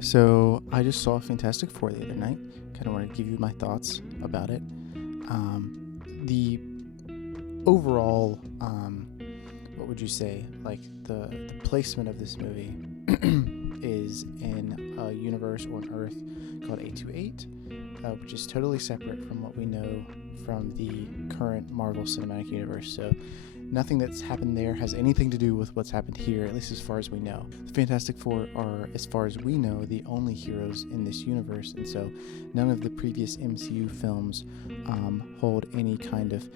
So I just saw Fantastic Four the other night. Kind of wanted to give you my thoughts about it. The overall, what would you say? Like the placement of this movie is in a universe or an Earth called 828, which is totally separate from what we know from the current Marvel Cinematic Universe. So nothing that's happened there has anything to do with what's happened here, at least as far as we know. The Fantastic Four are, as far as we know, the only heroes in this universe, and so none of the previous MCU films hold any kind of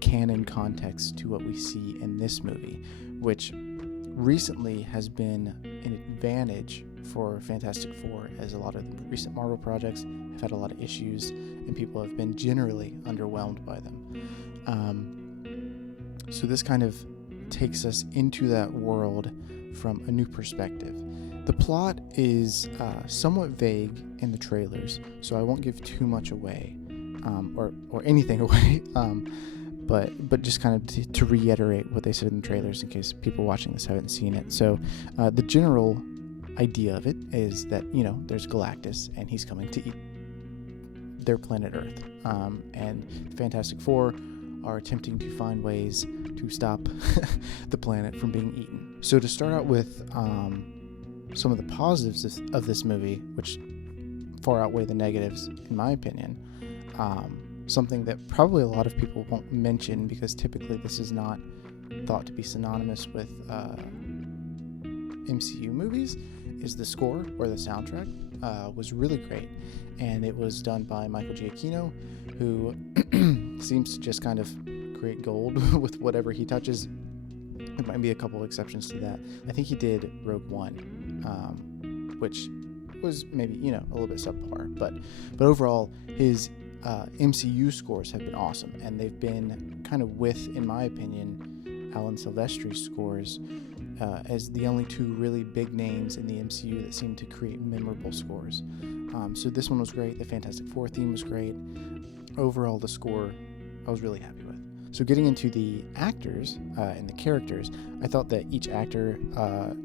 canon context to what we see in this movie, which recently has been an advantage for Fantastic Four, as a lot of the recent Marvel projects have had a lot of issues and people have been generally underwhelmed by them. So this kind of takes us into that world from a new perspective. The plot is somewhat vague in the trailers, so I won't give too much away, or anything away, but just kind of to reiterate what they said in the trailers in case people watching this haven't seen it. So the general idea of it is that, there's Galactus and he's coming to eat their planet Earth, and Fantastic Four are attempting to find ways to stop the planet from being eaten. So to start out with some of the positives of this movie, which far outweigh the negatives in my opinion, something that probably a lot of people won't mention because typically this is not thought to be synonymous with MCU movies, is the score or the soundtrack. Was really great, and it was done by Michael Giacchino, who seems to just kind of create gold with whatever he touches. There might be a couple exceptions to that. I think he did Rogue One, which was maybe a little bit subpar, but overall his MCU scores have been awesome, and they've been kind of with, in my opinion, Alan Silvestri's scores as the only two really big names in the MCU that seem to create memorable scores. So this one was great. The Fantastic Four theme was great. Overall, the score I was really happy with. So getting into the actors and the characters, I thought that each actor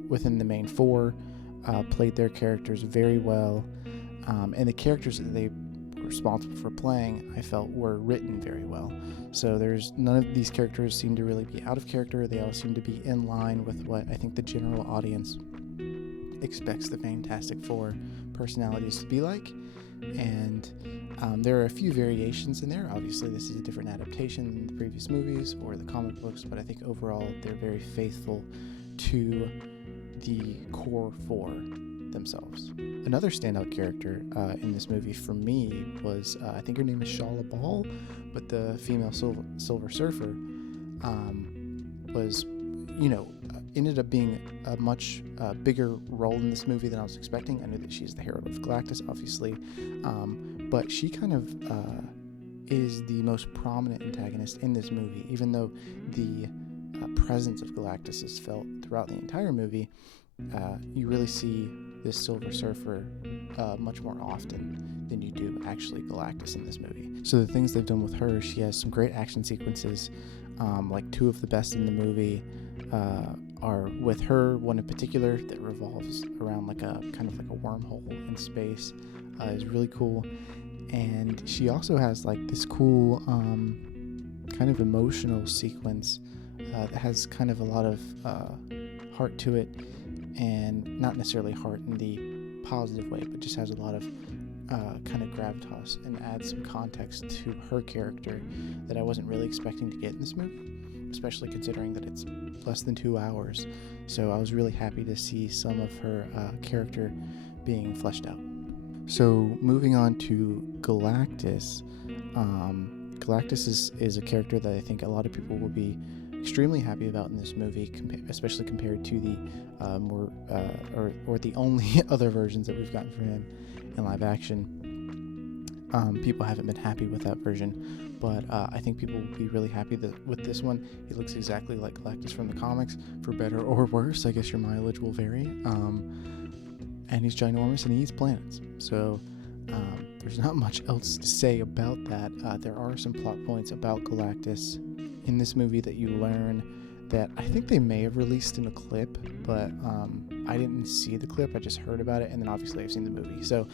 within the main four played their characters very well, and the characters that they were responsible for playing, I felt, were written very well. So there's none of these characters seem to really be out of character. They all seem to be in line with what I think the general audience expects the Fantastic Four personalities to be like. And there are a few variations in there. Obviously, this is a different adaptation than the previous movies or the comic books, but I think overall they're very faithful to the core four themselves. Another standout character in this movie for me was, I think her name is Shala Ball, but the female Silver Surfer was, ended up being a much bigger role in this movie than I was expecting. I knew that she's the Herald of Galactus, obviously, but she kind of is the most prominent antagonist in this movie, even though the presence of Galactus is felt throughout the entire movie. You really see this Silver Surfer much more often than you do actually Galactus in this movie. So the things they've done with her, she has some great action sequences, like two of the best in the movie are with her. One in particular that revolves around like a kind of like a wormhole in space is really cool. And she also has like this cool kind of emotional sequence that has kind of a lot of heart to it, and not necessarily heart in the positive way, but just has a lot of kind of gravitas and adds some context to her character that I wasn't really expecting to get in this movie, especially considering that it's less than 2 hours. So I was really happy to see some of her character being fleshed out. So moving on to Galactus. Galactus is a character that I think a lot of people will be extremely happy about in this movie, especially compared to the or the only other versions that we've gotten from him in live action. People haven't been happy with that version, but I think people will be really happy with this one. He looks exactly like Galactus from the comics, for better or worse. I guess your mileage will vary. And he's ginormous and he eats planets. So there's not much else to say about that. There are some plot points about Galactus in this movie that you learn that I think they may have released in a clip, but I didn't see the clip, I just heard about it, and then obviously I've seen the movie. So,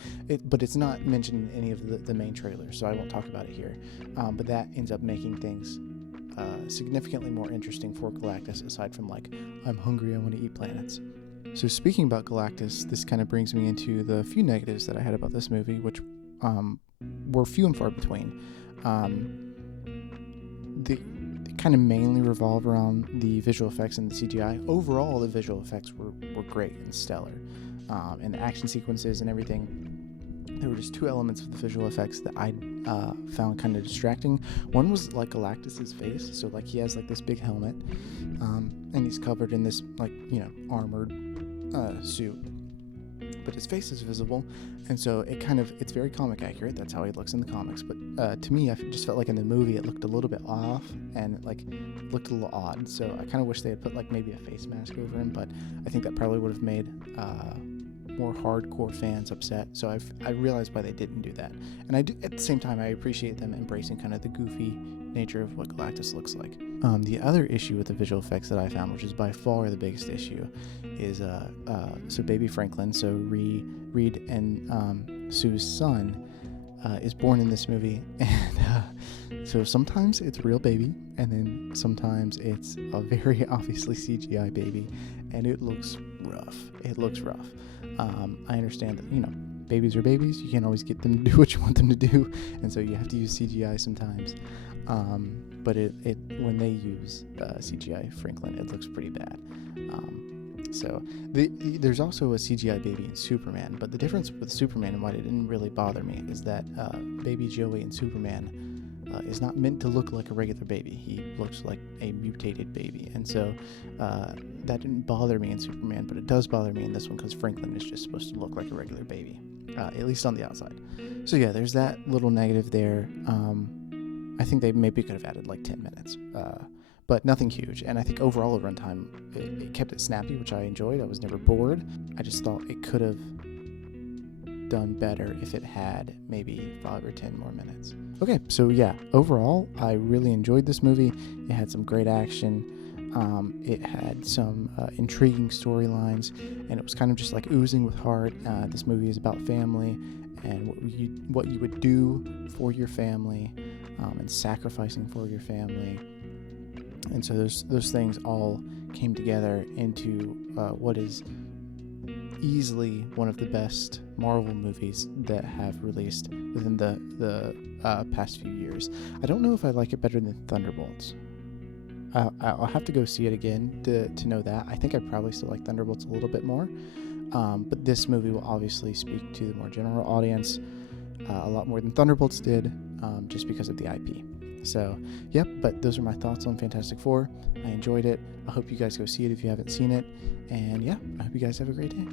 but it's not mentioned in any of the main trailers, so I won't talk about it here. But that ends up making things significantly more interesting for Galactus, aside from like, I'm hungry, I want to eat planets. So speaking about Galactus, this kind of brings me into the few negatives that I had about this movie, which were few and far between. They kind of mainly revolve around the visual effects and the CGI. Overall, the visual effects were great and stellar, and the action sequences and everything. There were just two elements of the visual effects that I found kind of distracting. One was like Galactus's face, so like he has like this big helmet, and he's covered in this like, you know, armored suit, but his face is visible, and so it's very comic accurate. That's how he looks in the comics, but to me, I just felt like in the movie it looked a little bit off, and it like looked a little odd. So I kind of wish they had put like maybe a face mask over him, but I think that probably would have made more hardcore fans upset. So I realized why they didn't do that, and I do, at the same time, I appreciate them embracing kind of the goofy nature of what Galactus looks like. The other issue with the visual effects that I found, which is by far the biggest issue, is so Baby Franklin, so Reed and Sue's son, is born in this movie, and so sometimes it's a real baby, and then sometimes it's a very obviously CGI baby, and it looks rough. It looks rough. I understand that, you know, babies are babies. You can't always get them to do what you want them to do, and so you have to use CGI sometimes. But it when they use CGI Franklin, it looks pretty bad. So there's also a CGI baby in Superman, but the difference with Superman and why it didn't really bother me is that baby Joey in Superman is not meant to look like a regular baby. He looks like a mutated baby, and so that didn't bother me in Superman, but it does bother me in this one because Franklin is just supposed to look like a regular baby, at least on the outside. So yeah, there's that little negative there. I think they maybe could have added like 10 minutes, but nothing huge. And I think overall the runtime, it kept it snappy, which I enjoyed. I was never bored. I just thought it could have done better if it had maybe 5 or 10 more minutes. Okay, so yeah, overall, I really enjoyed this movie. It had some great action. It had some intriguing storylines, and it was kind of just like oozing with heart. This movie is about family and what you would do for your family, and sacrificing for your family. And so those things all came together into what is easily one of the best Marvel movies that have released within the past few years. I don't know if I like it better than Thunderbolts. I'll have to go see it again to know that. I think I probably still like Thunderbolts a little bit more, but this movie will obviously speak to the more general audience a lot more than Thunderbolts did, just because of the IP. So, yep, but those are my thoughts on Fantastic Four. I enjoyed it. I hope you guys go see it if you haven't seen it. And yeah, I hope you guys have a great day.